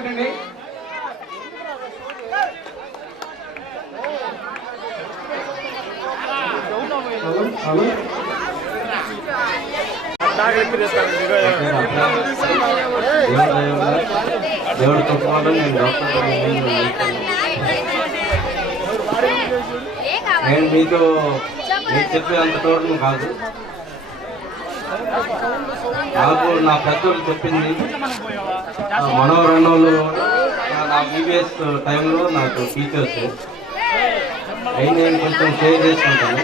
కొట్టండి. దేవుడు తప్పకుండా నేను డాక్టర్ నేను మీకు చెప్పే అంత తోడు కాదు. నాకు నా పెద్దోళ్ళు చెప్పింది మనోరణంలో నా బీబీఎస్ టైంలో నాకు టీచర్స్ నేను కొంచెం షేర్ చేసుకుంటాను.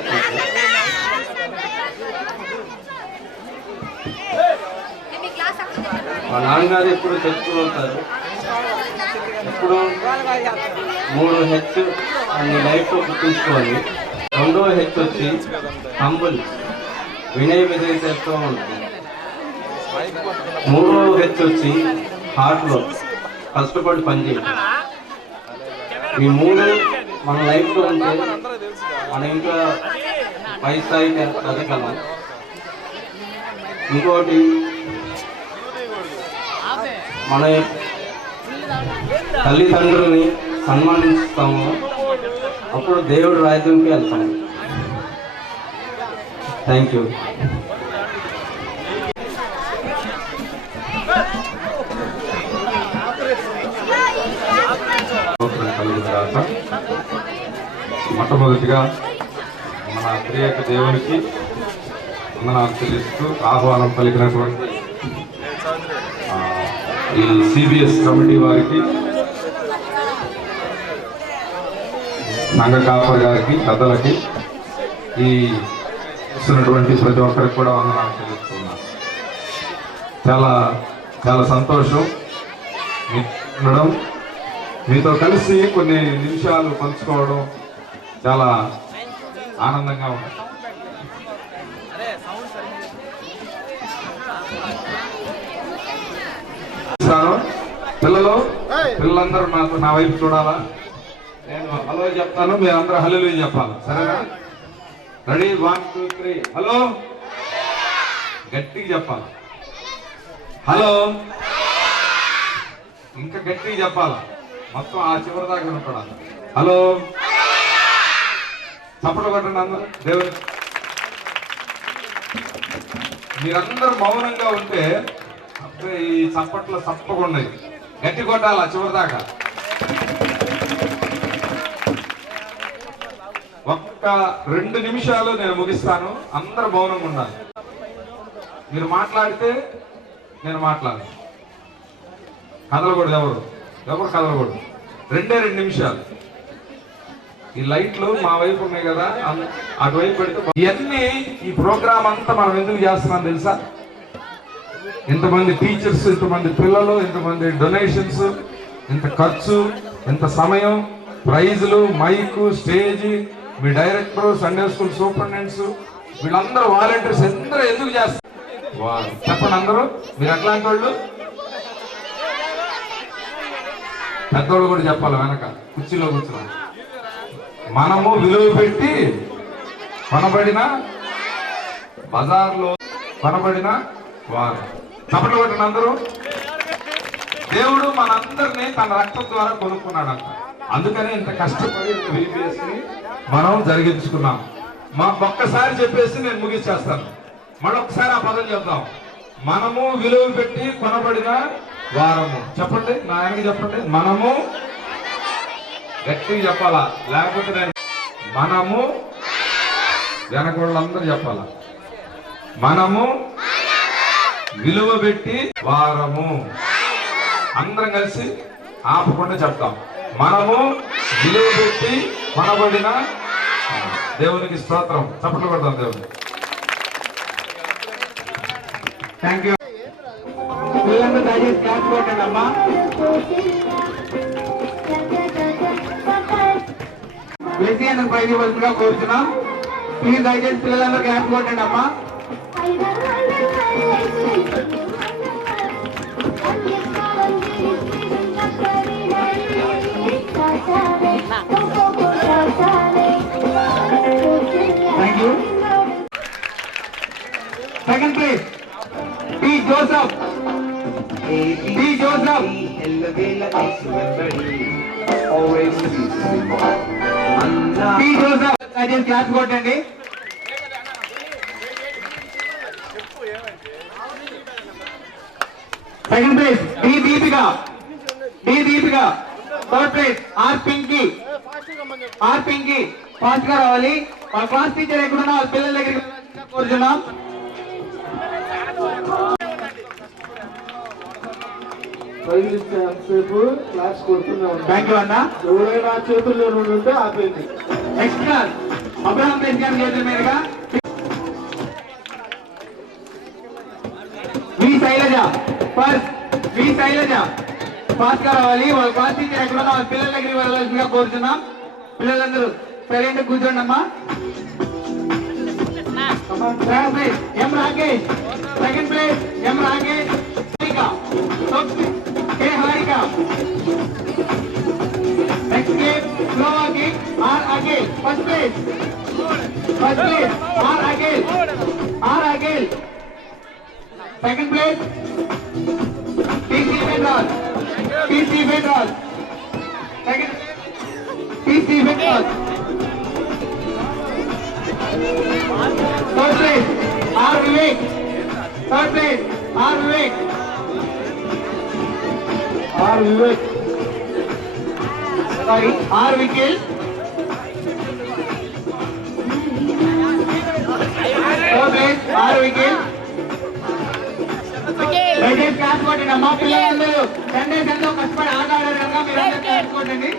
మా నాన్నగారు ఎప్పుడు చెప్తూ ఉంటారు, ఇప్పుడు 3 హెచ్ అన్ని లైఫ్లో గుర్తుంచుకోవాలి. 2వ హెచ్ వచ్చి హంబుల్, వినయ విధేయతతో ఉంటుంది. 3వ హెచ్ వచ్చి హార్ట్లో కష్టపడి పనిచేయాలి. ఈ 3 మన లైఫ్లో ఉంటే మన ఇంకా పై స్థాయికి ఎదగలం. ఇంకోటి మన తల్లిదండ్రులని సన్మానిస్తాము, అప్పుడు దేవుడు రాజ్యంకి వెళ్తాము. Thank you. మొట్టమొదటిగా మన ప్రియక దేవునికి వందనాలు చెల్లిస్తూ ఆహ్వానం పలికినటువంటి ఈ సిబిఎస్ కమిటీ వారికి, సంఘ కాపర్ గారికి, పెద్దలకి, ఈ ఇస్తున్నటువంటి ప్రతి ఒక్కరికి కూడా వందనాలు చెల్లిస్తున్నాను. చాలా చాలా సంతోషం ఉండడం, మీతో కలిసి కొన్ని నిమిషాలు పంచుకోవడం చాలా ఆనందంగా ఉంది. పిల్లలందరూ నా వైపు చూడాలా? నేను హలో చెప్తాను, మీరు అందరూ హల్లెలూయా చెప్పాలి, సరేనా? రెడీ? 1 2 3 హలో. గట్టిగా చెప్పాలి. హలో. ఇంకా గట్టిగా చెప్పాలా? మొత్తం ఆ చివరి దాకా వినపడాలి. హలో. చప్పట్లు కొట్టండి అందరూ. దేవుడు మీరందరూ మౌనంగా ఉంటే ఈ చప్పట్లు తప్పకుండా గట్టి కొట్టాలా చివరి దాకా. ఒక్క 2 నిమిషాలు నేను ముగిస్తాను. అందరూ మౌనంగా ఉండాలి. మీరు మాట్లాడితే నేను మాట్లాడను. కదలకూడదు, ఎవరు కదలకూడదు. 2 నిమిషాలు. ఈ లైట్లు మా వైపు ఉన్నాయి కదా, అటువైపు పెడితే ఇవన్నీ ఈ ప్రోగ్రామ్ అంతా మనం ఎందుకు చేస్తున్నాం తెలుసా? ఇంతమంది టీచర్స్, ఇంతమంది పిల్లలు, ఇంతమంది డొనేషన్స్, ఇంత ఖర్చు, ఇంత సమయం, ప్రైజులు, మైకు, స్టేజ్, మీ డైరెక్టర్, సండే స్కూల్ సూపరింటెండెంట్స్, వీళ్ళందరూ వాలంటీర్స్ అందరూ ఎందుకు చేస్తారు చెప్పండి. అందరూ మీరు ఎట్లాంటి వాళ్ళు? పెద్దోళ్ళు కూడా చెప్పాలి. వెనక కుర్చీలో కూర్చున్నాం. మనము విలువ పెట్టి కొనబడిన, బజార్లో కొనబడిన వారు. చప్పట్లు కొట్టిన అందరూ. దేవుడు మనందరినీ తన రక్తం ద్వారా కొనుక్కున్నాడంట. అందుకనే ఇంత కష్టపడి VBS ని మనం జరిగించుకున్నాం. ఒక్కసారి చెప్పేసి నేను ముగిచ్చేస్తాను. మరొకసారి ఆ పదం చెప్తాం. మనము విలువ పెట్టి కొనబడిన వారము. చెప్పండి, నా ఆయనకి చెప్పండి. మనము గట్టిగా చెప్పాలా, లేకపోతే నేను మనము వెనక వాళ్ళందరూ చెప్పాలా. మనము విలువ పెట్టి వారము. అందరం కలిసి ఆపకుండా చెప్తాం. మనము విలువ పెట్టి కొనబడిన. దేవునికి స్తోత్రం. చప్పట్లు కొడతాం దేవుని. Thank you. పిల్లలందరూ దయచేసి క్లాస్ కొట్టండి అమ్మా. వేసియన్ పైకి వస్తుందిగా కోరుచున్నాం. ప్లీజ్ దయచేసి పిల్లలందరూ క్లాస్ కొట్టండి అమ్మా. Thank you. Second place P. Joseph. D Joseph D Joseph దయచేసి క్లాస్ కొట్టండి. Second place D Deepika, D Deepika. Third place R Pinky, R Pinky. Fast గా రావాలి. వాళ్ళ క్లాస్ టీచర్ ఎక్కడున్నా వాళ్ళ పిల్లల దగ్గరికి వెళ్ళాల్సిందిగా కోరుతున్నాం. సేపు క్లాస్ కొడుతూనే ఉంటాం. థ్యాంక్ యూ అన్న. ఎవరైనా చేతుల్లో ఉంటే ఆపేయండి. నెక్స్ట్ క్లాస్ అబ్రహాం ప్లేస్ గారి చేతుల మీదుగా వి శైలజ. ఫస్ట్ వి శైలజ ఫాస్ట్ గా రావాలి. వాళ్ళ క్లాస్ టీచర్ ఎక్కడున్నా వాళ్ళ పిల్లల దగ్గరికి వెళ్ళాల్సిందిగా కోరుతున్నాం. పిల్లలందరూ సరైన కూర్చోండి అమ్మా. Third place M Rakesh, second place M Rakesh. K Harika. Next game slow walking R Akhil. First place R Akhil, R Akhil. Second place TC Ventraj, TC Ventraj. Second TC Ventraj. Third place R Vivek, third place R Vivek, R Vivek. Sorry R Vikil. Third place R Vikil. దయచేసి class కొట్టండి అమ్మా. పిల్లలందరూ 10 days ఎంతో కష్టపడి ఆట ఆడారు కనుక మీరు అందరూ క్లాస్ కొట్టండి.